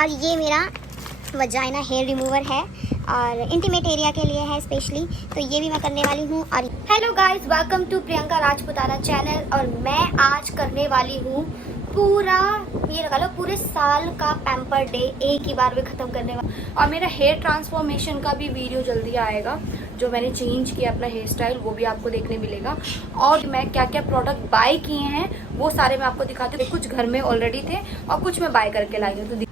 और ये मेरा वजाइना हेयर रिमूवर है और इंटीमेट एरिया के लिए है स्पेशली, तो ये भी मैं करने वाली हूँ। और hello guys, welcome to Priyanka Rajputana channel. और मैं आज करने वाली हूँ पूरा, ये लगा लो, पूरे साल का पैम्पर डे एक ही बार में ख़त्म करने वाला। और मेरा हेयर ट्रांसफॉर्मेशन का भी वीडियो जल्दी आएगा, जो मैंने चेंज किया अपना हेयर स्टाइल, वो भी आपको देखने मिलेगा। और मैं क्या क्या प्रोडक्ट बाय किए हैं वो सारे मैं आपको दिखाती हूँ। कुछ घर में ऑलरेडी थे और कुछ मैं बाय करके लाई हूँ। तो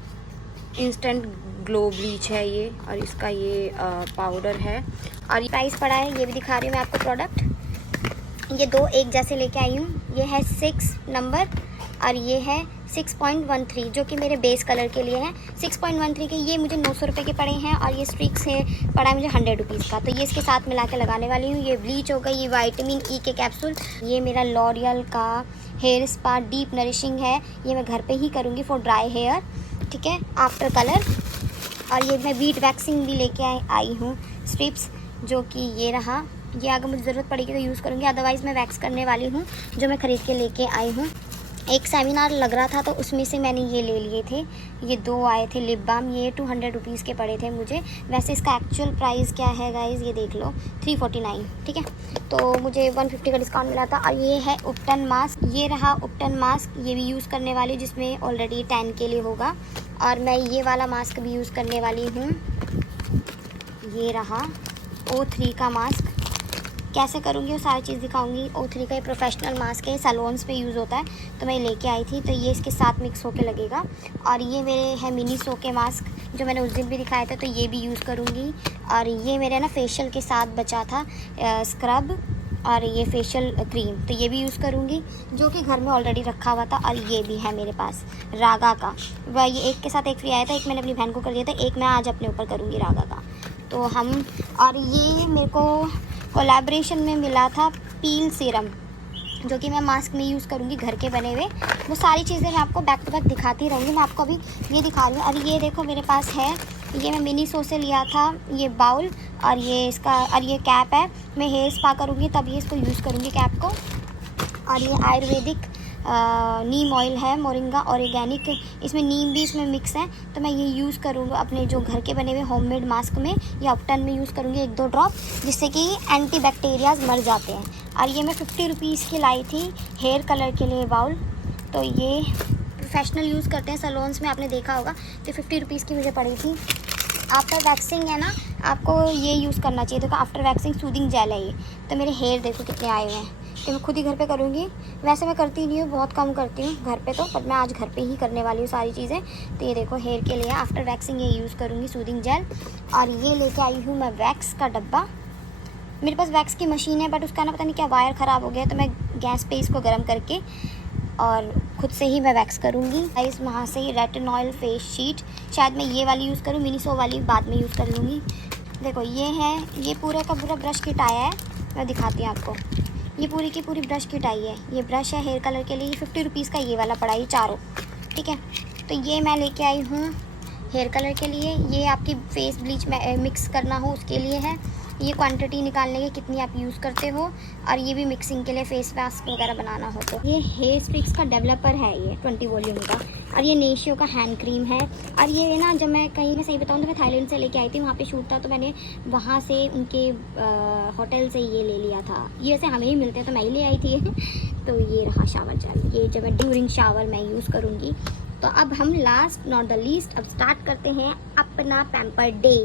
इंस्टेंट ग्लो ब्लीच है ये, और इसका ये पाउडर है। और ये प्राइस पड़ा है, ये भी दिखा रही हूँ मैं आपको प्रोडक्ट। ये दो एक जैसे लेके आई हूँ। ये है 6 नंबर और ये है 6.13, जो कि मेरे बेस कलर के लिए है। 6.13 के ये मुझे 900 रुपये के पड़े हैं। और ये स्ट्रिक्स है पड़ा है मुझे 100 रुपीज़ का। तो ये इसके साथ मिला के लगाने वाली हूँ। ये ब्लीच हो गई, ये विटामिन ई के कैप्सूल। ये मेरा लॉरियल का हेयर स्पा डीप नरिशिंग है, ये मैं घर पे ही करूँगी फॉर ड्राई हेयर, ठीक है, आफ्टर कलर। और ये मैं वीट वैक्सिंग भी लेके आई हूँ, स्ट्रिप्स, जो कि ये रहा। ये अगर मुझे ज़रूरत पड़ेगी तो यूज़ करूँगी, अदरवाइज़ मैं वैक्स करने वाली हूँ, जो मैं ख़रीद के लेके आई हूँ। एक सेमिनार लग रहा था तो उसमें से मैंने ये ले लिए थे। ये दो आए थे लिप बाम, ये 200 रुपीज़ के पड़े थे मुझे। वैसे इसका एक्चुअल प्राइस क्या है गाइज़, ये देख लो, 349, ठीक है। तो मुझे 150 का डिस्काउंट मिला था। और ये है उपटन मास्क, ये रहा उपटन मास्क, ये भी यूज़ करने वाली, जिसमें ऑलरेडी टैन के लिए होगा। और मैं ये वाला मास्क भी यूज़ करने वाली हूँ। ये रहा O3 का मास्क, कैसे करूँगी वो सारी चीज़ दिखाऊंगी। O3 का ये प्रोफेशनल मास्क है, सैलून्स पे यूज़ होता है, तो मैं लेके आई थी। तो ये इसके साथ मिक्स होके लगेगा। और ये मेरे है मिनी सो के मास्क, जो मैंने उस दिन भी दिखाया था, तो ये भी यूज़ करूँगी। और ये मेरे ना फेशियल के साथ बचा था स्क्रब और ये फेशियल क्रीम, तो ये भी यूज़ करूँगी, जो कि घर में ऑलरेडी रखा हुआ था। और ये भी है मेरे पास रागा का, वह ये एक के साथ एक फ्री आया था। एक मैंने अपनी बहन को कर दिया था, एक मैं आज अपने ऊपर करूँगी रागा का। तो हम, और ये मेरे को कोलैबोरेशन में मिला था पील सीरम, जो कि मैं मास्क में यूज़ करूँगी, घर के बने हुए। वो सारी चीज़ें मैं आपको बैक टू बैक दिखाती रहूँगी। मैं आपको अभी ये दिखा रही हूँ। और ये देखो मेरे पास है, ये मैं मिनी सो से लिया था, ये बाउल, और ये इसका, और ये कैप है। मैं हेयर स्पा करूँगी तब ये इसको यूज़ करूँगी कैप को। और ये आयुर्वेदिक नीम ऑयल है, मोरिंगा ऑर्गेनिक, इसमें नीम भी इसमें मिक्स है। तो मैं ये यूज़ करूँगा अपने जो घर के बने हुए होममेड मास्क में, या अपटन में यूज़ करूँगी 1-2 ड्रॉप, जिससे कि एंटी बैक्टीरियाज मर जाते हैं। और ये मैं 50 रुपीज़ की लाई थी हेयर कलर के लिए बाउल। तो ये प्रोफेशनल यूज़ करते हैं सैलून्स में, आपने देखा होगा। तो 50 रुपीज़ की मुझे पड़ी थी। आफ्टर वैक्सिंग है ना, आपको ये यूज़ करना चाहिए। देखो आफ्टर वैक्सिंग सूदिंग जेल है ये। तो मेरे हेयर देखो कितने आए हुए हैं। तो मैं खुद ही घर पे करूँगी। वैसे मैं करती नहीं हूँ, बहुत कम करती हूँ घर पे तो, पर मैं आज घर पे ही करने वाली हूँ सारी चीज़ें। तो ये देखो हेयर के लिए आफ्टर वैक्सिंग ये यूज़ करूँगी सूदिंग जेल। और ये लेके आई हूँ मैं वैक्स का डब्बा। मेरे पास वैक्स की मशीन है, बट उसका ना पता नहीं क्या वायर ख़राब हो गया, तो मैं गैस पे इसको गर्म करके और खुद से ही मैं वैक्स करूँगी। इस वहाँ से ही रेटिनॉल फेस शीट, शायद मैं ये वाली यूज़ करूँ, मिनी सो वाली बाद में यूज़ कर लूँगी। देखो ये है, ये पूरा का पूरा ब्रश किट आया है, मैं दिखाती हूँ आपको। ये पूरी की पूरी ब्रश किट आई है। ये ब्रश है हेयर कलर के लिए, 50 रुपीज़ का ये वाला पड़ा है, ये चारों, ठीक है। तो ये मैं लेके आई हूँ हेयर कलर के लिए। ये आपकी फेस ब्लीच में मिक्स करना हो उसके लिए है। ये क्वांटिटी निकालने के कितनी आप यूज़ करते हो। और ये भी मिक्सिंग के लिए फेस मास्क वगैरह बनाना हो तो। ये हेयर स्ट्रिक्स का डेवलपर है, ये 20 वॉल्यूम का। और ये नेशियो का हैंड क्रीम है। और ये ना, जब मैं कहीं, मैं सही बताऊँ तो मैं थाईलैंड से लेके आई थी, वहाँ पे शूट था, तो मैंने वहाँ से उनके होटल से ये ले लिया था। ये वैसे हमें ही मिलते हैं, तो मैं ही ले आई थी। तो ये रहा शावर जेल, ये जब मैं ड्यूरिंग शावर मैं यूज़ करूँगी। तो अब हम लास्ट नॉट द लीस्ट अब स्टार्ट करते हैं अपना पैम्पर डे।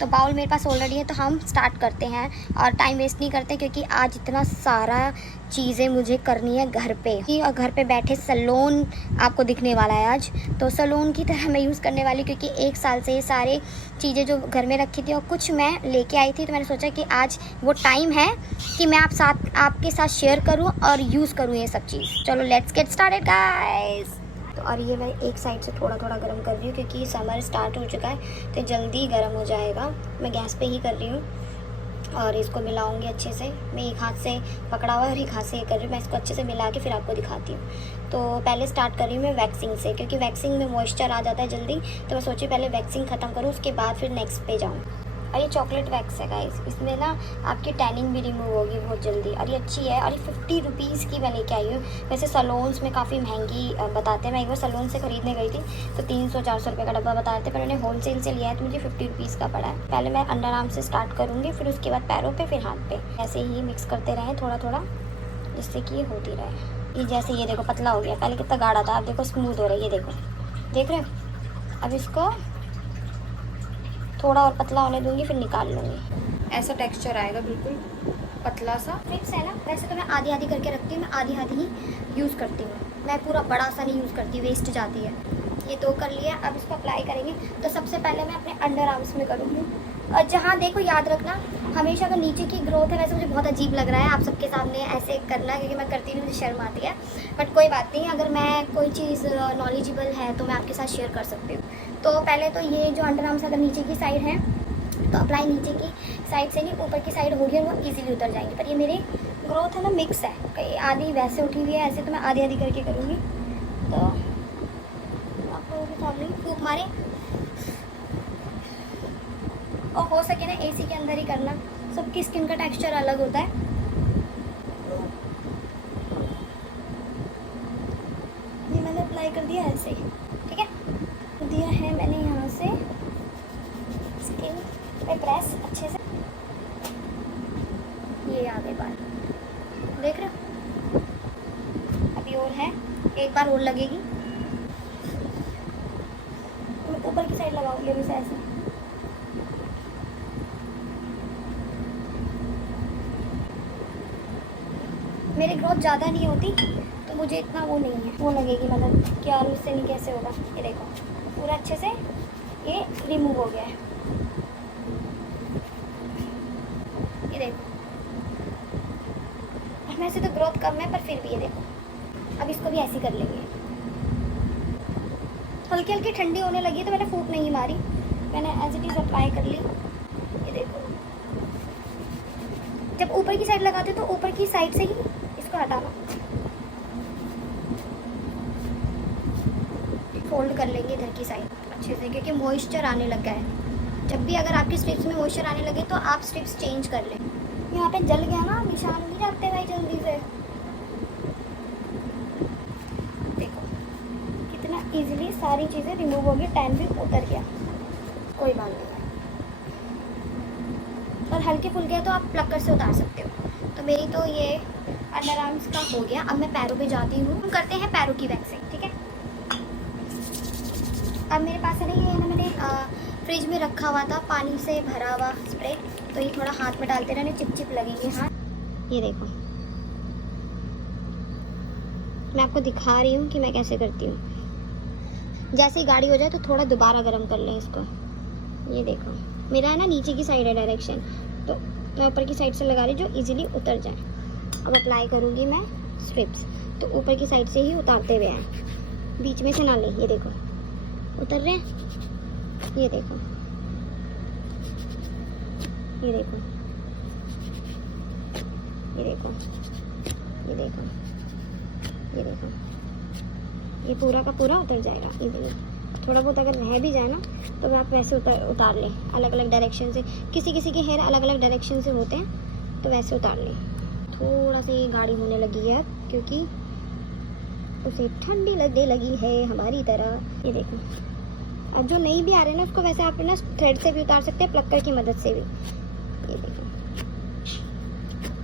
तो बाउल मेरे पास ऑलरेडी है, तो हम स्टार्ट करते हैं और टाइम वेस्ट नहीं करते, क्योंकि आज इतना सारा चीज़ें मुझे करनी है घर पे। और घर पे बैठे सैलून आपको दिखने वाला है आज, तो सैलून की तरह मैं यूज़ करने वाली, क्योंकि 1 साल से ये सारे चीज़ें जो घर में रखी थी और कुछ मैं लेके आई थी, तो मैंने सोचा कि आज वो टाइम है कि मैं आपके साथ शेयर करूँ और यूज़ करूँ ये सब चीज़। चलो लेट्स गेट स्टार्टेड गाइस। तो और ये मैं एक साइड से थोड़ा थोड़ा गर्म कर रही हूँ, क्योंकि समर स्टार्ट हो चुका है, तो जल्दी गर्म हो जाएगा। मैं गैस पे ही कर रही हूँ और इसको मिलाऊंगी अच्छे से। मैं एक हाथ से पकड़ा हुआ है और एक हाथ से ये कर रही हूँ। मैं इसको अच्छे से मिला के फिर आपको दिखाती हूँ। तो पहले स्टार्ट कर रही हूँ मैं वैक्सिंग से, क्योंकि वैक्सिंग में मॉइस्चर आ जाता है जल्दी, तो मैं सोची पहले वैक्सिंग ख़त्म करूँ, उसके बाद फिर नेक्स्ट पे जाऊँ। और ये चॉकलेट वैक्स है गाइस, इसमें ना आपकी टैनिंग भी रिमूव होगी बहुत जल्दी, और ये अच्छी है। और ये 50 रुपीज़ की मैं लेके आई हूँ। वैसे सलोन्स में काफ़ी महंगी बताते हैं, मैं एक बार सलोन से ख़रीदने गई थी तो 300-400 रुपये का डब्बा बताए थे, पर मैंने होलसेल से लिया है तो मुझे 50 रुपीज़ का पड़ा है। पहले मैं अंडर आर्म से स्टार्ट करूँगी, फिर उसके बाद पैरों पर, फिर हाथ पर। ऐसे ही मिक्स करते रहें थोड़ा थोड़ा, जिससे कि ये होती रहे। ये जैसे ये देखो पतला हो गया, पहले कितना गाढ़ा था, अब देखो स्मूथ हो रहा है, ये देखो, देख रहे हो। अब इसको थोड़ा और पतला होने दूंगी, फिर निकाल लूँगी। ऐसा टेक्सचर आएगा, बिल्कुल पतला सा। फिक्स है ना। वैसे तो मैं आधी आधी करके रखती हूँ, मैं आधी आधी ही यूज़ करती हूँ, मैं पूरा बड़ा सा नहीं यूज़ करती, वेस्ट जाती है। ये 2 कर लिया, अब इसको अप्लाई करेंगे। तो सबसे पहले मैं अपने अंडर आर्म्स में करूँगी, और जहाँ देखो याद रखना हमेशा अगर नीचे की ग्रोथ है, वैसे मुझे बहुत अजीब लग रहा है आप सबके सामने ऐसे करना, क्योंकि मैं करती नहीं, मुझे शर्म आती है, बट कोई बात नहीं, अगर मैं कोई चीज़ नॉलेजेबल है तो मैं आपके साथ शेयर कर सकती हूँ। तो पहले तो ये जो अंडर आर्म्स अगर नीचे की साइड है तो अप्लाई नीचे की साइड से नहीं, ऊपर की साइड होगी और वो इजीली उतर जाएंगे। पर ये मेरी ग्रोथ है ना मिक्स है, कहीं आधी वैसे उठी हुई है, ऐसे तो मैं आधी आधी करके करूँगी। तो आप लोगों के सामने फूंक मारे, और हो सके ना एसी के अंदर ही करना, सबकी स्किन का टेक्सचर अलग होता है। ये मैंने अप्लाई कर दिया ऐसे, ठीक है, दिया है मैंने यहाँ से स्किन पे प्रेस अच्छे से। ये आ गए बाल, देख रहे हो। अभी और है, एक बार और लगेगी। मैं ऊपर की साइड लगाऊंगी अभी से ऐसे। मेरी ग्रोथ ज़्यादा नहीं होती तो मुझे इतना वो नहीं है, वो लगेगी मतलब कि यार उससे नहीं कैसे होगा। ये देखो पूरा अच्छे से ये रिमूव हो गया है, ये देखो। वैसे तो ग्रोथ कम है पर फिर भी ये देखो। अब इसको भी ऐसे कर लेंगे। हल्की हल्की ठंडी होने लगी तो मैंने फूंक नहीं मारी, मैंने एज इट इज़ अप्लाई कर ली। ये देखो, जब ऊपर की साइड लगाते हो तो ऊपर की साइड से ही इसको हटाना, फोल्ड कर लेंगे इधर की साइड अच्छे से, क्योंकि मॉइस्चर आने लगा है। जब भी अगर आपकी स्ट्रिप्स में मॉइस्चर आने लगे तो आप स्ट्रिप्स चेंज कर लें। यहाँ पे जल गया ना, निशान नहीं जाते भाई जल्दी से। देखो कितना इजीली सारी चीज़ें रिमूव हो गई, टैन भी उतर गया, कोई बात नहीं है। और हल्के फुल्के तो आप प्लकर से उतार सकते हो। तो मेरी तो ये अंडर आर्म्स का हो गया। अब मैं पैरों पे जाती हूँ, हम करते हैं पैरों की वैक्सिंग, ठीक है। अब मेरे पास है ना ये ना, मैंने फ्रिज में रखा हुआ था पानी से भरा हुआ स्प्रे, तो ये थोड़ा हाथ में डालते रहने, चिप चिप लगेगी हाथ। ये देखो मैं आपको दिखा रही हूँ कि मैं कैसे करती हूँ। जैसे ही गाढ़ी हो जाए तो थोड़ा दोबारा गर्म कर लें इसको। ये देखो मेरा है ना नीचे की साइड है डायरेक्शन, तो मैं ऊपर की साइड से लगा रही जो इजीली उतर जाए। अब अप्लाई करूँगी मैं स्ट्रिप्स, तो ऊपर की साइड से ही उतारते हुए आए, बीच में से ना लें। ये देखो उतर रहे हैं, ये देखो, ये देखो, ये देखो, ये देखो, ये देखो, ये पूरा का पूरा उतर जाएगा इजीली। थोड़ा बहुत अगर रह भी जाए ना तो आप वैसे उतार लें अलग अलग डायरेक्शन से। किसी किसी के हेयर अलग अलग डायरेक्शन से होते हैं, तो वैसे उतार लें। थोड़ा सा ये गाढ़ी होने लगी है क्योंकि उसे ठंडी लगने लगी है हमारी तरह। ये देखो, अब जो नहीं भी आ रहे ना उसको वैसे आप ना थ्रेड से भी उतार सकते हैं, प्लक्कर की मदद से भी। ये देखो,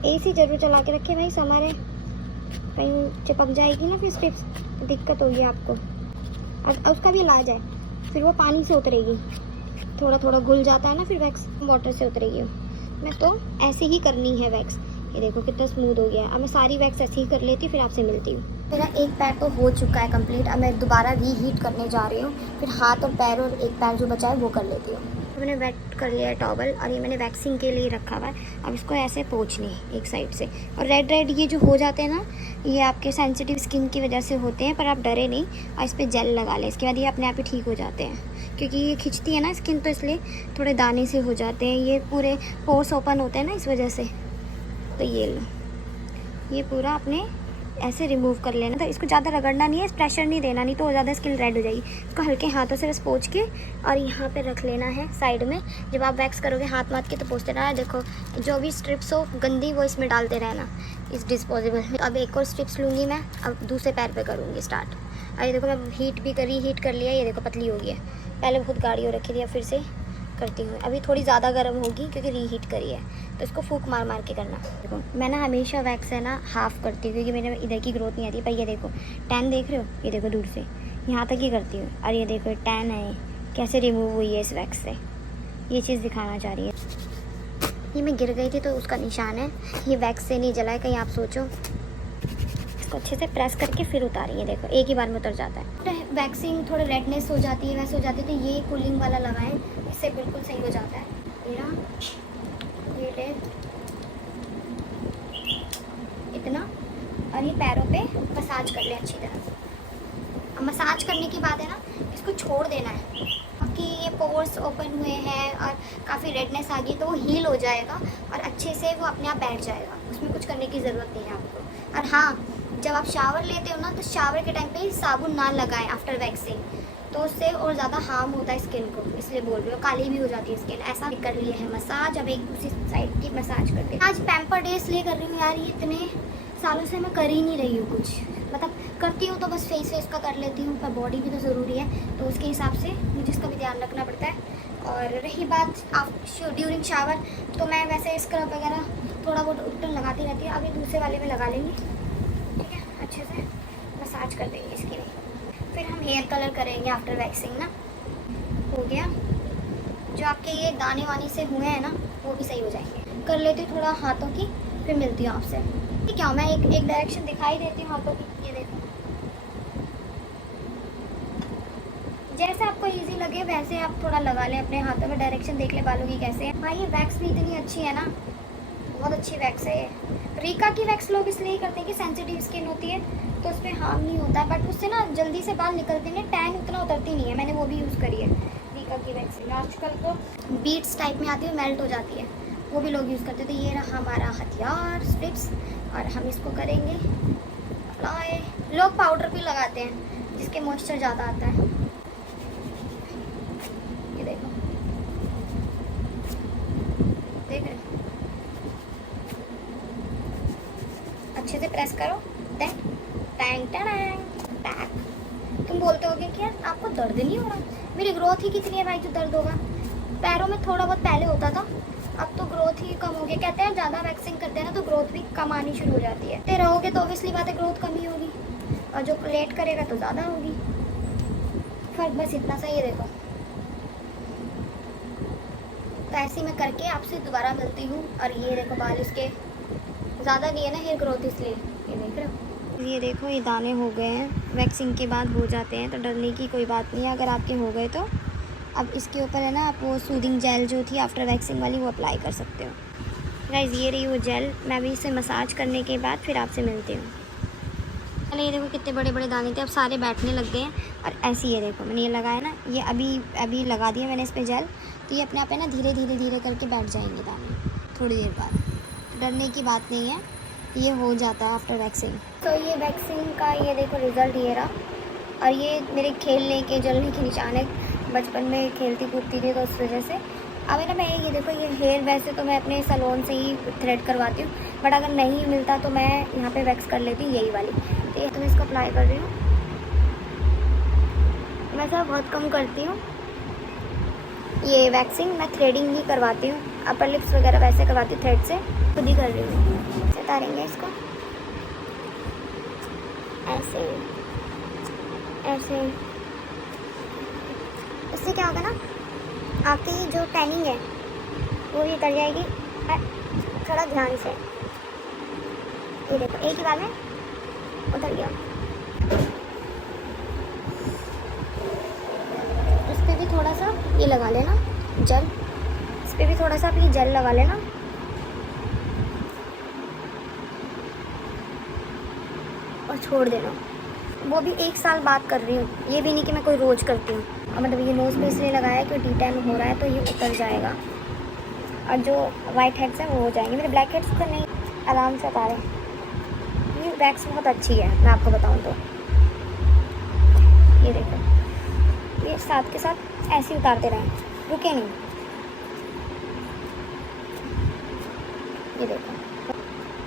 एसी जरूर चला के रखें भाई, समर है, कहीं चिपक जाएगी ना फिर स्ट्रिप्स, दिक्कत होगी आपको। अब उसका भी इलाज है, फिर वो पानी से उतरेगी, थोड़ा थोड़ा घुल जाता है ना, फिर वैक्स वाटर से उतरेगी। मैं तो ऐसे ही करनी है वैक्स। ये देखो कितना स्मूथ हो गया है। अब मैं सारी वैक्स ऐसे ही कर लेती हूँ, फिर आपसे मिलती हूँ। मेरा एक पैर तो हो चुका है कंप्लीट, अब मैं दोबारा रीहीट करने जा रही हूँ, फिर हाथ और पैर और एक पैर जो बचा है वो कर लेती हूँ। मैंने वेट कर लिया है टॉवल, और ये मैंने वैक्सिंग के लिए रखा हुआ है। अब इसको ऐसे पोंछनी है एक साइड से। और रेड रेड ये जो हो जाते हैं ना, ये आपके सेंसिटिव स्किन की वजह से होते हैं, पर आप डरे नहीं, और इस पर जेल लगा लें, इसके बाद ये अपने आप ही ठीक हो जाते हैं। क्योंकि ये खिंचती है ना स्किन, तो इसलिए थोड़े दाने से हो जाते हैं, ये पूरे पोर्स ओपन होते हैं ना इस वजह से। तो ये लो, ये पूरा अपने ऐसे रिमूव कर लेना। तो इसको ज़्यादा रगड़ना नहीं है, प्रेशर नहीं देना, नहीं तो ज़्यादा स्किन रेड हो जाएगी। इसको हल्के हाथों से बस पोंछ के और यहाँ पे रख लेना है साइड में। जब आप वैक्स करोगे हाथ माथ के तो पोंछते रहना। देखो जो भी स्ट्रिप्स हो गंदी वो इसमें डालते रहना इस डिस्पोजेबल में। अब एक और स्ट्रिप्स लूँगी मैं, अब दूसरे पैर पर करूँगी स्टार्ट। और ये देखो मैं हीट कर लिया, ये देखो पतली हो गई है। पहले बहुत गाढ़ी हो रखी थी, अब फिर से करती हूँ। अभी थोड़ी ज़्यादा गर्म होगी क्योंकि रीहीट करी है, तो इसको फूंक मार मार के करना। देखो मैं ना हमेशा वैक्स है ना हाफ़ करती हूँ क्योंकि मेरे इधर की ग्रोथ नहीं आती। पर ये देखो टैन देख रहे हो, ये देखो दूर से यहाँ तक ही करती हूँ। और ये देखो टैन है कैसे रिमूव हुई है इस वैक्स से, ये चीज़ दिखाना चाह रही है। ये मैं गिर गई थी तो उसका निशान है, ये वैक्स से नहीं जला है कहीं आप सोचो। इसको अच्छे से प्रेस करके फिर उतारिए, देखो एक ही बार में उतर जाता है। वैक्सिंग थोड़ी रेडनेस हो जाती है, वैसे हो जाती है, तो ये कूलिंग वाला लगाएं, इससे बिल्कुल सही हो जाता है। ये ले इतना, और ये पैरों पे मसाज कर ले अच्छी तरह से। अब मसाज करने के बाद है ना इसको छोड़ देना है। आपकी ये पोर्स ओपन हुए हैं और काफ़ी रेडनेस आ गई तो वो हील हो जाएगा और अच्छे से वो अपने आप बैठ जाएगा, उसमें कुछ करने की ज़रूरत नहीं है आपको। और हाँ, जब आप शावर लेते हो ना तो शावर के टाइम पे साबुन ना लगाएं आफ्टर वैक्सिंग, तो उससे और ज़्यादा हार्म होता है स्किन को, इसलिए बोल रही हूँ, काली भी हो जाती है स्किन। ऐसा कर लिया है मसाज, अब एक दूसरी साइड की मसाज करते हैं। आज पैम्पर डे इसलिए कर रही हूँ यार, ये इतने सालों से मैं कर ही नहीं रही हूँ कुछ, मतलब करती हूँ तो बस फेस का कर लेती हूँ, पर बॉडी भी तो ज़रूरी है, तो उसके हिसाब से मुझे इसका भी ध्यान रखना पड़ता है। और रही बात ड्यूरिंग शावर, तो मैं वैसे स्क्रब वगैरह थोड़ा बहुत उल्टन लगाती रहती हूँ। अभी दूसरे वाले में लगा लेंगे, ठीक है, अच्छे से मसाज कर देंगे इसकी भी। फिर हम हेयर कलर करेंगे आफ्टर वैक्सिंग ना। हो गया, जो आपके ये दाने वाने से हुए हैं ना वो भी सही हो जाएंगे। कर लेती हूँ थोड़ा हाथों की, फिर मिलती हूँ आपसे। ठीक है, मैं एक डायरेक्शन दिखाई देती हूँ हाथों की, ये देखो जैसे आपको इजी लगे वैसे आप थोड़ा लगा लें अपने हाथों में, डायरेक्शन देख ले बालों की कैसे है। भाई ये वैक्स भी इतनी अच्छी है ना, बहुत अच्छी वैक्स है ये। रीका की वैक्स लोग इसलिए करते हैं कि सेंसिटिव स्किन होती है तो उस पर हार्म नहीं होता है, बट उससे ना जल्दी से बाल निकलते हैं, टैन उतना उतरती नहीं है। मैंने वो भी यूज़ करी है रीका की वैक्स। आजकल तो बीट्स टाइप में आती है, मेल्ट हो जाती है, वो भी लोग यूज़ करते हैं। तो ये रहा हमारा हथियार स्ट्रिप्स, और हम इसको करेंगे अप्लाई। लोग पाउडर भी लगाते हैं जिसके मॉइस्चर ज़्यादा आता है। ये देखो, देख रहे अच्छे से प्रेस करो, टैंग टैंग टैंग टैंग। तुम बोलते होगे कि यार आपको दर्द नहीं हो रहा, मेरी ग्रोथ ही कितनी है भाई जो दर्द होगा। पैरों में थोड़ा बहुत पहले होता था, अब तो ग्रोथ ही कम हो गया। कहते हैं ज़्यादा वैक्सिंग करते हैं ना तो ग्रोथ भी कम आनी शुरू हो जाती है। ते रहोगे तो ऑब्वियसली बात है ग्रोथ कम ही होगी, और जो लेट करेगा तो ज़्यादा होगी। फर्क बस इतना सा, ये देखो। तो ऐसे मैं करके आपसे दोबारा मिलती हूँ। और ये देखो बाल इसके ज़्यादा नहीं है ना हेयर ग्रोथ, इसलिए ये देख रहे हो। ये देखो ये दाने हो गए हैं, वैक्सिंग के बाद हो जाते हैं, तो डरने की कोई बात नहीं है अगर आपके हो गए तो। अब इसके ऊपर है ना आप वो सूदिंग जेल जो थी आफ्टर वैक्सिंग वाली वो अप्लाई कर सकते हो। गाइस ये रही वो जेल, मैं भी इसे मसाज करने के बाद फिर आपसे मिलती हूँ। पहले ये देखो कितने बड़े बड़े दाने थे, अब सारे बैठने लग गए हैं। और ऐसे ये देखो मैंने ये लगाया ना, ये अभी लगा दिया मैंने इस पर जेल, तो ये अपने आप है ना धीरे धीरे करके बैठ जाएंगे दाने थोड़ी देर बाद। डरने की बात नहीं है, ये हो जाता है आफ्टर वैक्सिंग। तो ये वैक्सिंग का ये देखो रिज़ल्ट ये रहा। और ये मेरे खेलने के जलने के निशान है, बचपन में खेलती कूदती थी तो उस वजह से। अब है ना मैं ये देखो ये हेयर वैसे तो मैं अपने सैलून से ही थ्रेड करवाती हूँ, बट अगर नहीं मिलता तो मैं यहाँ पे वैक्स कर लेती हूँ यही वाली। तो ये तो मैं इसको अप्लाई कर रही हूँ, मैं सब बहुत कम करती हूँ ये वैक्सिंग। मैं थ्रेडिंग ही करवाती हूँ, अपर लिप्स वगैरह वैसे करवाती हूँ थ्रेड से, खुद ही कर रही हूँ। उतारेंगे इसको ऐसे ऐसे, इससे क्या होगा ना आपकी जो टैनिंग है वो भी उतर जाएगी। थोड़ा ध्यान से, ये देखो एक ही बार में उतर गया। इस पर भी थोड़ा सा ये लगा लेना जेल, इस पर भी थोड़ा सा आप ये जेल लगा लेना। और छोड़ देना, वो भी 1 साल बाद कर रही हूँ, ये भी नहीं कि मैं कोई रोज़ करती हूँ। और मतलब ये नोज़ पे इसलिए लगाया कि डी टैन हो रहा है तो ये उतर जाएगा, और जो वाइट हेड्स हैं वो हो जाएंगे। मेरे ब्लैक हेड्स तो नहीं, आराम से उतारे, ये वैक्स बहुत अच्छी है, मैं आपको बताऊँ तो। ये देखो, ये साथ के साथ ऐसे ही उतारते रहें, रुके नहीं। ये देखो,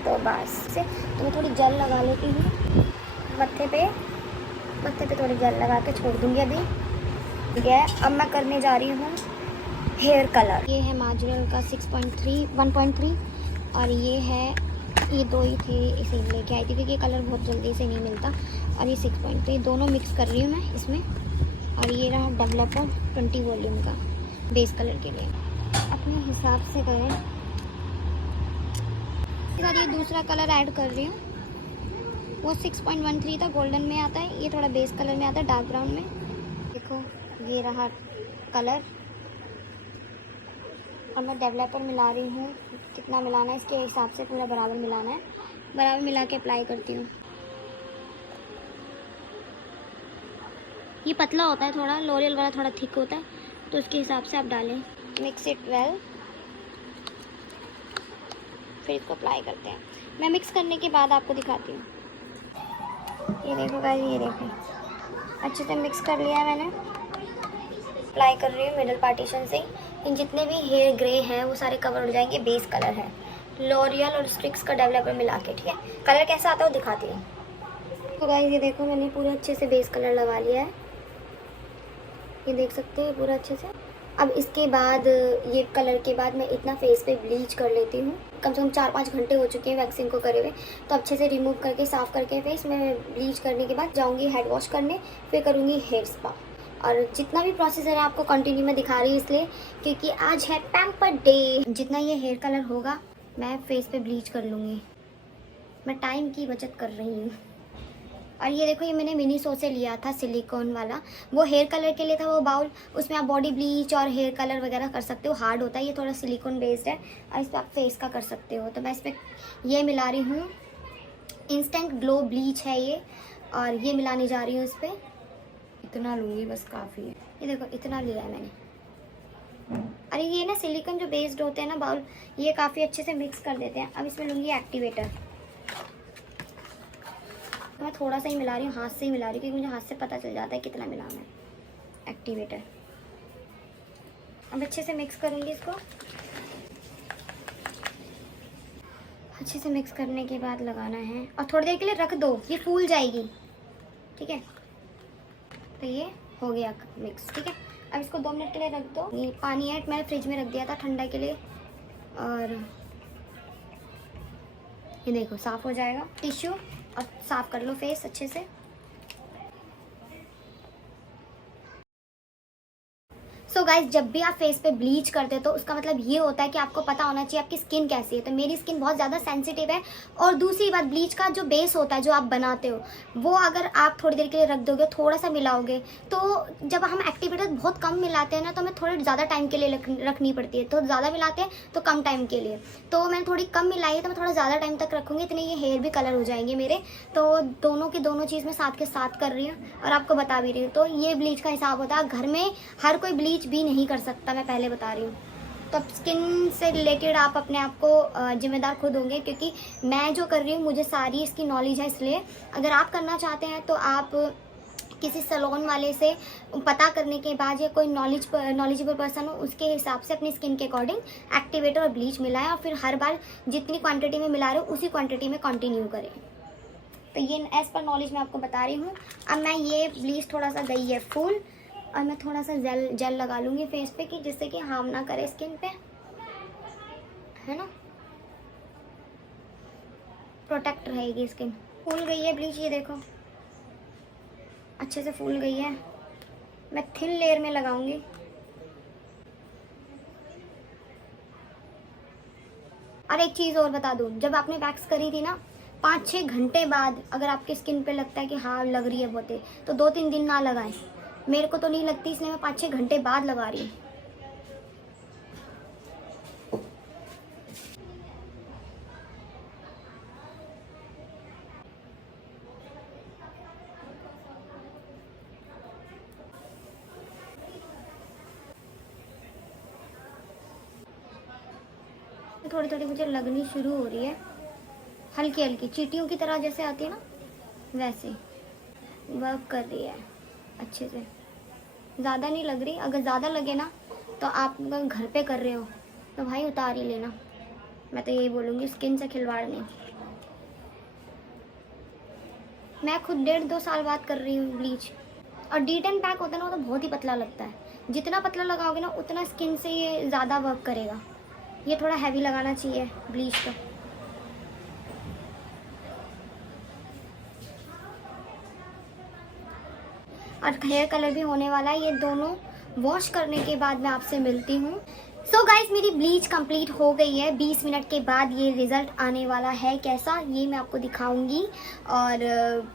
तो बस से तो मैं थोड़ी जेल लगा लेती हूँ मत्थे पे थोड़ी जेल लगा के छोड़ दूँगी अभी। ठीक है, अब मैं करने जा रही हूँ हेयर कलर। ये है माजरल का 1.3 और ये दो ही थे, इसे लेके आई थी क्योंकि ये कलर बहुत जल्दी से नहीं मिलता। और ये 6.3 दोनों मिक्स कर रही हूँ मैं इसमें। और ये रहा डेवलपर 20 वॉल्यूम का बेस कलर के लिए, अपने हिसाब से करें। इसके बाद ये दूसरा कलर ऐड कर रही हूँ, वो 6.13 था, गोल्डन में आता है, ये थोड़ा बेस कलर में आता है, डार्क ब्राउन में। देखो ये रहा कलर, और मैं डेवलपर मिला रही हूँ। कितना मिलाना है इसके हिसाब से पूरा बराबर मिलाना है, बराबर मिला के अप्लाई करती हूँ। ये पतला होता है थोड़ा, लॉरियल वाला थोड़ा थिक होता है, तो उसके हिसाब से आप डालें। मिक्स इट वेल, फिर इसको अप्लाई करते हैं। मैं मिक्स करने के बाद आपको दिखाती हूँ। ये देखो गाइस, ये देखो अच्छे से मिक्स कर लिया है मैंने। अप्लाई कर रही हूँ मिडल पार्टीशन से। इन जितने भी हेयर ग्रे हैं वो सारे कवर हो जाएंगे। बेस कलर है लॉरियल और स्ट्रिक्स का डेवलपर मिला के, ठीक है। कलर कैसा आता है वो दिखाती हूँ। तो गाइस ये देखो, मैंने पूरा अच्छे से बेस कलर लगा लिया है, ये देख सकते हैं पूरा अच्छे से। अब इसके बाद ये कलर के बाद मैं इतना फेस पे ब्लीच कर लेती हूँ। कम से कम 4-5 घंटे हो चुके हैं वैक्सिंग को करे हुए, तो अच्छे से रिमूव करके साफ़ करके फेस में ब्लीच करने के बाद जाऊँगी हेड वॉश करने, फिर करूँगी हेयर स्पा। और जितना भी प्रोसेस है आपको कंटिन्यू में दिखा रही हूँ इसलिए क्योंकि आज है पैम्पर डे। जितना ये हेयर कलर होगा मैं फेस पे ब्लीच कर लूँगी, मैं टाइम की बचत कर रही हूँ। और ये देखो, ये मैंने मिनीसो से लिया था सिलिकॉन वाला, वो हेयर कलर के लिए था वो बाउल। उसमें आप बॉडी ब्लीच और हेयर कलर वगैरह कर सकते हो, हार्ड होता है, ये थोड़ा सिलिकॉन बेस्ड है और इस पर आप फेस का कर सकते हो। तो मैं इस पर ये मिला रही हूँ, इंस्टेंट ग्लो ब्लीच है ये, और ये मिलाने जा रही हूँ इस पर। इतना लूँगी बस, काफ़ी है। ये देखो इतना लिया है मैंने। अरे ये ना सिलिकॉन जो बेस्ड होते हैं ना बाउल, ये काफ़ी अच्छे से मिक्स कर देते हैं। अब इसमें लूँगी एक्टिवेटर। मैं थोड़ा सा ही मिला रही हूँ, हाथ से ही मिला रही हूँ क्योंकि मुझे हाथ से पता चल जाता है कितना मिलाना है एक्टिवेटर। अब अच्छे से मिक्स करूँगी इसको। अच्छे से मिक्स करने के बाद लगाना है और थोड़ी देर के लिए रख दो, ये फूल जाएगी, ठीक है। तो ये हो गया मिक्स, ठीक है। अब इसको 2 मिनट के लिए रख दो। ये पानी है, मैंने फ्रिज में रख दिया था ठंडा के लिए, और ये देखो साफ़ हो जाएगा। टिश्यू और साफ़ कर लो फेस अच्छे से। सो गाइज, जब भी आप फेस पे ब्लीच करते हो तो उसका मतलब ये होता है कि आपको पता होना चाहिए आपकी स्किन कैसी है। तो मेरी स्किन बहुत ज़्यादा सेंसिटिव है। और दूसरी बात, ब्लीच का जो बेस होता है जो आप बनाते हो, वो अगर आप थोड़ी देर के लिए रख दोगे, थोड़ा सा मिलाओगे, तो जब हम एक्टिवेटर बहुत कम मिलाते हैं ना, तो हमें थोड़े ज़्यादा टाइम के लिए रखनी पड़ती है। तो ज़्यादा मिलाते हैं तो कम टाइम के लिए, तो मैंने थोड़ी कम मिलाई है, तो मैं थोड़ा ज़्यादा टाइम तक रखूँगी, इतने ये हेयर भी कलर हो जाएंगे मेरे। तो दोनों की दोनों चीज़ मैं साथ के साथ कर रही हूँ और आपको बता भी रही हूँ। तो ये ब्लीच का हिसाब होता है, घर में हर कोई ब्लीच भी नहीं कर सकता, मैं पहले बता रही हूँ। तो स्किन से रिलेटेड आप अपने आप को जिम्मेदार खुद होंगे, क्योंकि मैं जो कर रही हूँ मुझे सारी इसकी नॉलेज है। इसलिए अगर आप करना चाहते हैं तो आप किसी सैलून वाले से पता करने के बाद या कोई नॉलेजेबल पर्सन हो, उसके हिसाब से अपनी स्किन के अकॉर्डिंग एक्टिवेटर और ब्लीच मिलाएं, और फिर हर बार जितनी क्वांटिटी में मिला रहे हो उसी क्वांटिटी में कंटिन्यू करें। तो ये एज पर नॉलेज मैं आपको बता रही हूँ। अब मैं ये ब्लीच थोड़ा सा गई है फुल, और मैं थोड़ा सा जेल लगा लूँगी फेस पे, कि जिससे कि हार्म ना करे स्किन पे, है ना, प्रोटेक्ट रहेगी स्किन। फूल गई है ब्लीच, ये देखो अच्छे से फूल गई है। मैं थिन लेयर में लगाऊंगी। और एक चीज़ और बता दूँ, जब आपने वैक्स करी थी ना, 5-6 घंटे बाद अगर आपकी स्किन पे लगता है कि हाँ लग रही है बहुत, तो 2-3 दिन ना लगाएं। मेरे को तो नहीं लगती, इसलिए मैं 5-6 घंटे बाद लगा रही हूँ। थोड़ी थोड़ी मुझे लगनी शुरू हो रही है, हल्की हल्की चींटियों की तरह जैसे आती है ना, वैसे वर्क कर रही है अच्छे से। ज़्यादा नहीं लग रही, अगर ज़्यादा लगे ना तो आप अगर घर पे कर रहे हो तो भाई उतार ही लेना। मैं तो यही बोलूँगी, स्किन से खिलवाड़ नहीं। मैं खुद 1.5-2 साल बाद कर रही हूँ ब्लीच, और D10 पैक होता है ना, वो तो बहुत ही पतला लगता है। जितना पतला लगाओगे ना उतना स्किन से ये ज़्यादा वर्क करेगा। ये थोड़ा हैवी लगाना चाहिए ब्लीच का। और हेयर कलर भी होने वाला है। ये दोनों वॉश करने के बाद मैं आपसे मिलती हूँ। सो गाइज, मेरी ब्लीच कंप्लीट हो गई है। 20 मिनट के बाद ये रिजल्ट आने वाला है कैसा, ये मैं आपको दिखाऊंगी। और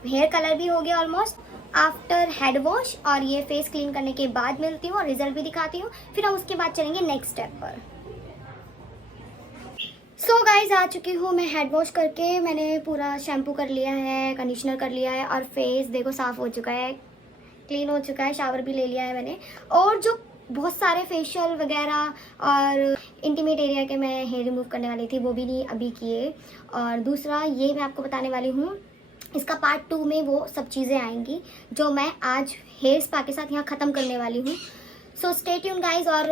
हेयर कलर भी हो गया ऑलमोस्ट आफ्टर हेड वॉश। और ये फेस क्लीन करने के बाद मिलती हूँ और रिजल्ट भी दिखाती हूँ। फिर हम उसके बाद चलेंगे नेक्स्ट स्टेप पर। सो गाइज, आ चुकी हूँ मैं हेड वॉश करके। मैंने पूरा शैम्पू कर लिया है, कंडीशनर कर लिया है, और फेस देखो साफ़ हो चुका है, क्लीन हो चुका है। शावर भी ले लिया है मैंने। और जो बहुत सारे फेशियल वगैरह और इंटीमेट एरिया के मैं हेयर रिमूव करने वाली थी, वो भी नहीं अभी किए। और दूसरा ये मैं आपको बताने वाली हूँ, इसका पार्ट 2 में वो सब चीज़ें आएंगी जो मैं आज हेयर स्पा के साथ यहाँ ख़त्म करने वाली हूँ। So stay tune guys. और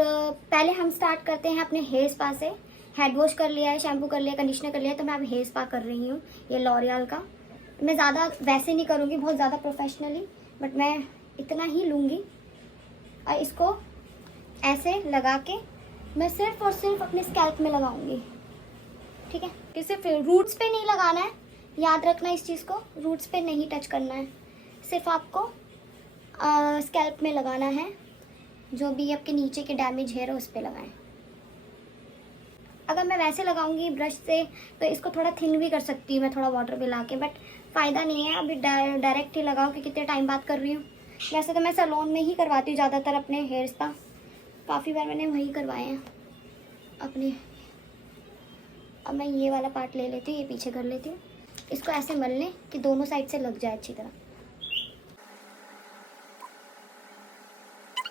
पहले हम स्टार्ट करते हैं अपने हेयर स्पा से। हेड वॉश कर लिया है, शैम्पू कर लिया, कंडीशनर कर लिया, तो मैं अब हेयर स्पा कर रही हूँ। ये लॉरियल का। मैं ज़्यादा वैसे नहीं करूँगी, बहुत ज़्यादा प्रोफेशनली, बट मैं इतना ही लूँगी। और इसको ऐसे लगा के मैं सिर्फ और सिर्फ अपने स्कैल्प में लगाऊंगी, ठीक है। कि सिर्फ रूट्स पे नहीं लगाना है, याद रखना इस चीज़ को। रूट्स पे नहीं टच करना है, सिर्फ आपको स्कैल्प में लगाना है। जो भी आपके नीचे के डैमेज हेयर है उस पर लगाएं। अगर मैं वैसे लगाऊंगी ब्रश से तो इसको थोड़ा थिन भी कर सकती हूँ मैं, थोड़ा वाटर मिला के, बट फ़ायदा नहीं है। अभी डायरेक्ट ही लगाओ कि कितने टाइम बाद कर रही हूँ। वैसे तो मैं सैलून में ही करवाती हूँ ज़्यादातर अपने हेयर स्पा। काफ़ी बार मैंने वही करवाए हैं अपने। अब मैं ये वाला पार्ट ले लेती हूँ, ये पीछे कर लेती हूँ। इसको ऐसे मल लें कि दोनों साइड से लग जाए अच्छी तरह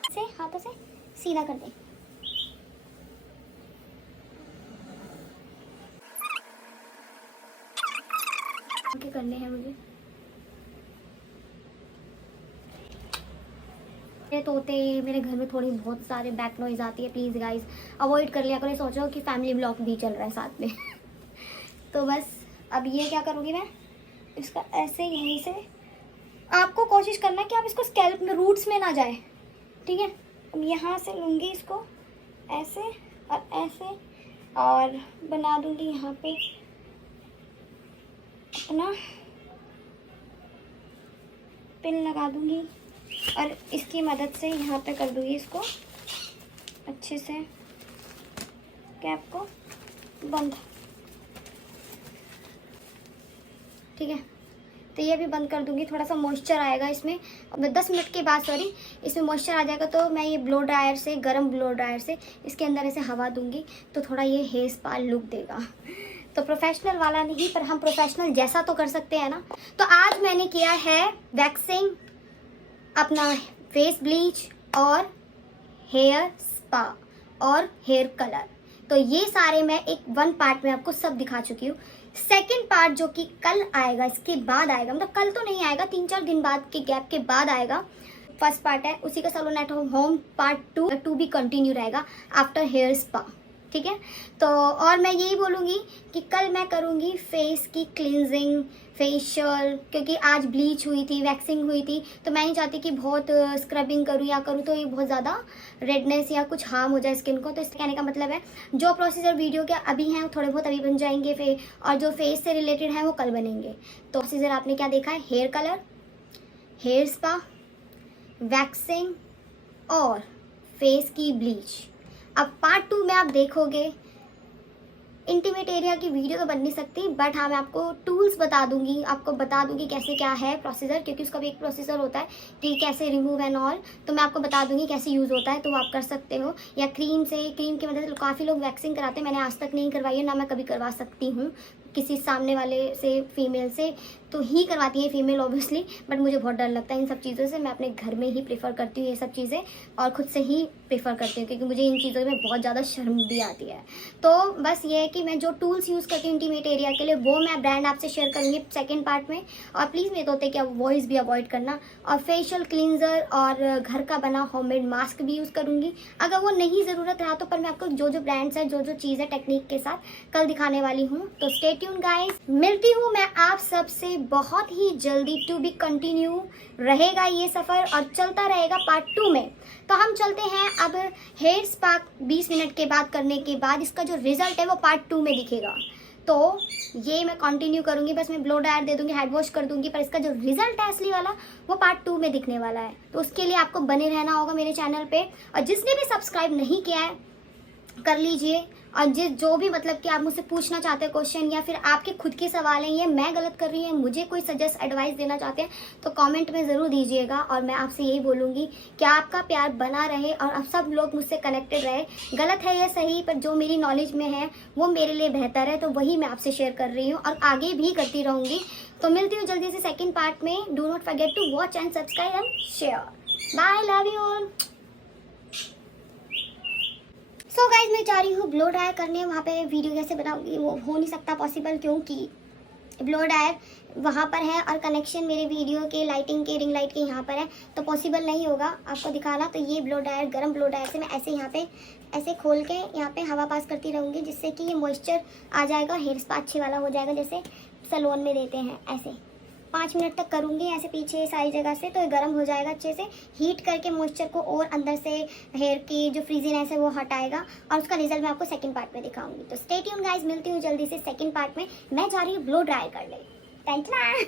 से। हाथों से सीधा कर दें। क्या करने हैं मुझे। तोते मेरे घर में थोड़ी बहुत सारे बैक नॉइज आती है, प्लीज़ गाइस अवॉइड कर लिया करो। सोचो कि फैमिली ब्लॉग भी चल रहा है साथ में। तो बस अब ये क्या करूँगी मैं, इसका ऐसे यहीं से आपको कोशिश करना है कि आप इसको स्कैल्प में, रूट्स में ना जाए, ठीक है। अब यहाँ से लूँगी इसको ऐसे और ऐसे, और बना दूँगी यहाँ पे अपना पिन लगा दूँगी, और इसकी मदद से यहाँ पे कर दूँगी इसको अच्छे से, कैप को बंद, ठीक है। तो ये भी बंद कर दूँगी। थोड़ा सा मॉइस्चर आएगा इसमें, अब 10 मिनट के बाद इसमें मॉइस्चर आ जाएगा, तो मैं ये ब्लो ड्रायर से, गर्म ब्लो ड्रायर से इसके अंदर ऐसे हवा दूँगी, तो थोड़ा ये हेयर स्पा लुक देगा। तो प्रोफेशनल वाला नहीं, पर हम प्रोफेशनल जैसा तो कर सकते हैं ना। तो आज मैंने किया है वैक्सिंग, अपना फेस ब्लीच और हेयर स्पा और हेयर कलर। तो ये सारे मैं एक 1 पार्ट में आपको सब दिखा चुकी हूँ। सेकंड पार्ट जो कि कल आएगा, इसके बाद आएगा, मतलब कल तो नहीं आएगा, 3-4 दिन बाद के गैप के बाद आएगा। फर्स्ट पार्ट है उसी का सैलून एट होम पार्ट 2 भी कंटिन्यू रहेगा आफ्टर हेयर स्पा, ठीक है। तो और मैं यही बोलूँगी कि कल मैं करूँगी फेस की क्लींजिंग, फेशियल, क्योंकि आज ब्लीच हुई थी, वैक्सिंग हुई थी, तो मैं नहीं चाहती कि बहुत स्क्रबिंग करूँ या करूँ तो ये बहुत ज़्यादा रेडनेस या कुछ हार्म हो जाए स्किन को। तो इस कहने का मतलब है जो प्रोसीजर वीडियो के अभी हैं वो थोड़े बहुत अभी बन जाएंगे, और जो फेस से रिलेटेड है वो कल बनेंगे। तो प्रोसीजर आपने क्या देखा है, hair colour, hair spa, waxing और फेस की ब्लीच। अब पार्ट 2 में आप देखोगे, इंटीमेट एरिया की वीडियो तो बन नहीं सकती, बट हाँ मैं आपको टूल्स बता दूंगी, आपको बता दूंगी कैसे क्या है प्रोसीजर, क्योंकि उसका भी एक प्रोसीजर होता है कि कैसे रिमूव एंड ऑल। तो मैं आपको बता दूंगी कैसे यूज़ होता है, तो वो आप कर सकते हो। या क्रीम की मदद से काफ़ी लोग वैक्सिंग कराते हैं, मैंने आज तक नहीं करवाई है, ना मैं कभी करवा सकती हूँ किसी सामने वाले से, फीमेल से। तो ही करवाती है फीमेल ऑब्वियसली, बट मुझे बहुत डर लगता है इन सब चीज़ों से। मैं अपने घर में ही प्रेफर करती हूँ ये सब चीज़ें, और खुद से ही प्रेफर करती हूँ, क्योंकि मुझे इन चीज़ों में बहुत ज़्यादा शर्म भी आती है। तो बस ये है कि मैं जो टूल्स यूज़ करती हूँ इंटीमेट एरिया के लिए, वो मैं ब्रांड आपसे शेयर करूँगी सेकेंड पार्ट में। और प्लीज़ मेरे होते कि आप वॉइस भी अवॉइड करना, और फेशियल क्लींजर और घर का बना होममेड मास्क भी यूज़ करूँगी। अगर वो नहीं ज़रूरत रहा तो पर मैं आपको जो जो ब्रांड्स है, जो जो चीज़ है टेक्निक के साथ कल दिखाने वाली हूँ। तो स्टे ट्यून गाइस, मिलती हूँ मैं आप सबसे बहुत ही जल्दी। टू बी कंटिन्यू रहेगा ये सफ़र और चलता रहेगा पार्ट 2 में। तो हम चलते हैं अब हेयर स्पा 20 मिनट के बाद करने के बाद इसका जो रिजल्ट है वो पार्ट 2 में दिखेगा। तो ये मैं कंटिन्यू करूँगी, बस मैं ब्लो ड्रायर दे दूँगी, हेड वॉश कर दूँगी, पर इसका जो रिजल्ट है असली वाला वो पार्ट 2 में दिखने वाला है। तो उसके लिए आपको बने रहना होगा मेरे चैनल पे, और जिसने भी सब्सक्राइब नहीं किया है कर लीजिए। और जो भी मतलब कि आप मुझसे पूछना चाहते हैं क्वेश्चन, या फिर आपके खुद के सवाल हैं, ये मैं गलत कर रही हूँ, मुझे कोई सजेस्ट एडवाइस देना चाहते हैं तो कमेंट में ज़रूर दीजिएगा। और मैं आपसे यही बोलूँगी कि आपका प्यार बना रहे और अब सब लोग मुझसे कनेक्टेड रहे। गलत है या सही, पर जो मेरी नॉलेज में है वो मेरे लिए बेहतर है, तो वही मैं आपसे शेयर कर रही हूँ और आगे भी करती रहूँगी। तो मिलती हूँ जल्दी से सेकेंड पार्ट में। Do not forget to watch and subscribe and share. Bye, love you all. So guys, मैं जा रही हूँ ब्लो ड्रायर करने। वहाँ पे वीडियो कैसे बनाऊंगी वो हो नहीं सकता पॉसिबल, क्योंकि ब्लो ड्रायर वहाँ पर है और कनेक्शन मेरे वीडियो के लाइटिंग के रिंग लाइट के यहाँ पर है, तो पॉसिबल नहीं होगा आपको दिखाना। तो ये ब्लो ड्रायर, गर्म ब्लो ड्रायर से मैं ऐसे यहाँ पे ऐसे खोल के यहाँ पे हवा पास करती रहूँगी, जिससे कि ये मॉइस्चर आ जाएगा, हेयर स्पा अच्छे वाला हो जाएगा, जैसे सैलून में देते हैं। ऐसे 5 मिनट तक करूँगी ऐसे पीछे सारी जगह से, तो ये गर्म हो जाएगा अच्छे से। हीट करके मॉइस्चर को और अंदर से हेयर की जो फ्रीजीनेस है वो हटाएगा, और उसका रिजल्ट मैं आपको सेकंड पार्ट में दिखाऊंगी। तो स्टे ट्यून गाइस, मिलती हूँ जल्दी से सेकंड पार्ट में। मैं जा रही हूँ ब्लो ड्राई करने। Thank you.